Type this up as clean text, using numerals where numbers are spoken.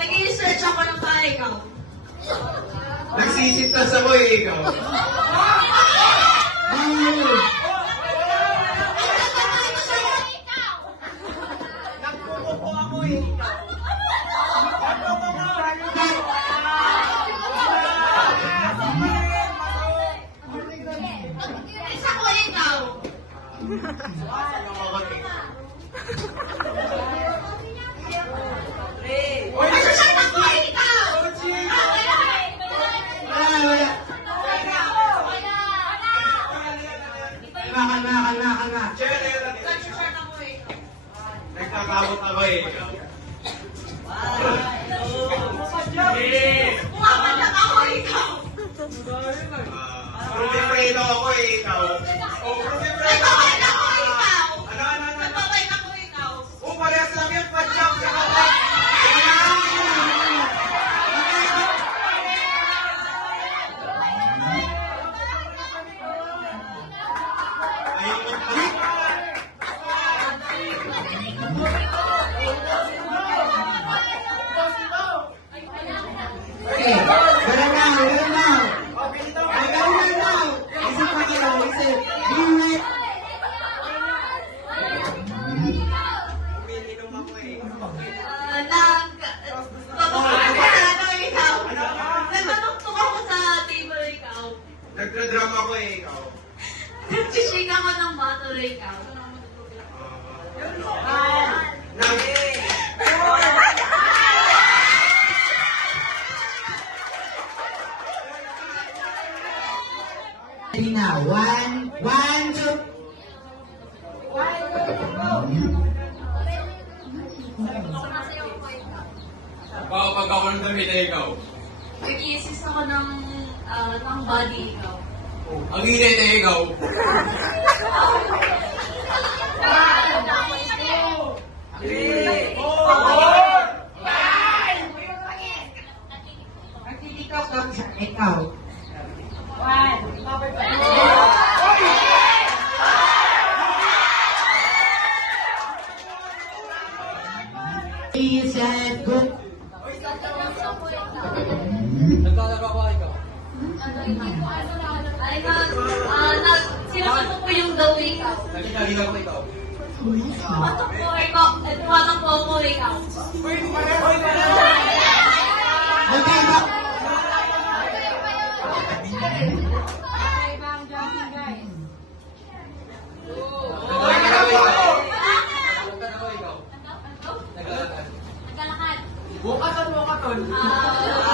Nag-i-search ako ng pa ikaw. Nagsisintas ako eh, ikaw. Nagpupupo ako eh, ikaw. Isa ko ikaw. Masasyak ako ikaw. Kalma. Nag-short ako ikaw. Nagkakabot ako eh, ikaw. Pumapanyak ako ikaw. Prumipredo ako eh, ikaw. Oh, prumipredo Nagpapain ako ikaw. Ano? Nagpapain ako ikaw. Oh, parehas lang yung padyak sa kapag. Okay, ganun now. Isip pa kayo, isip. Unit. Umiinom ako eh. Nagpatuktok ako sa table ikaw. Nagdra-drum ako eh, ikaw. Nag-shake ako ng bottle ikaw. Ready now. One, two. Pag ako ng damit na ikaw. Nag-i-assist ako ng body ikaw. Ang init na ikaw. Nagtitikaw ka sa ikaw. He said, good. Naglalaro ako ikaw. Sinasagot ko yung daw ikaw. Naglalaro ako ikaw. Tumatakbo ikaw. Tumatakbo ako ikaw. Okay, go. Bukaton. Ah,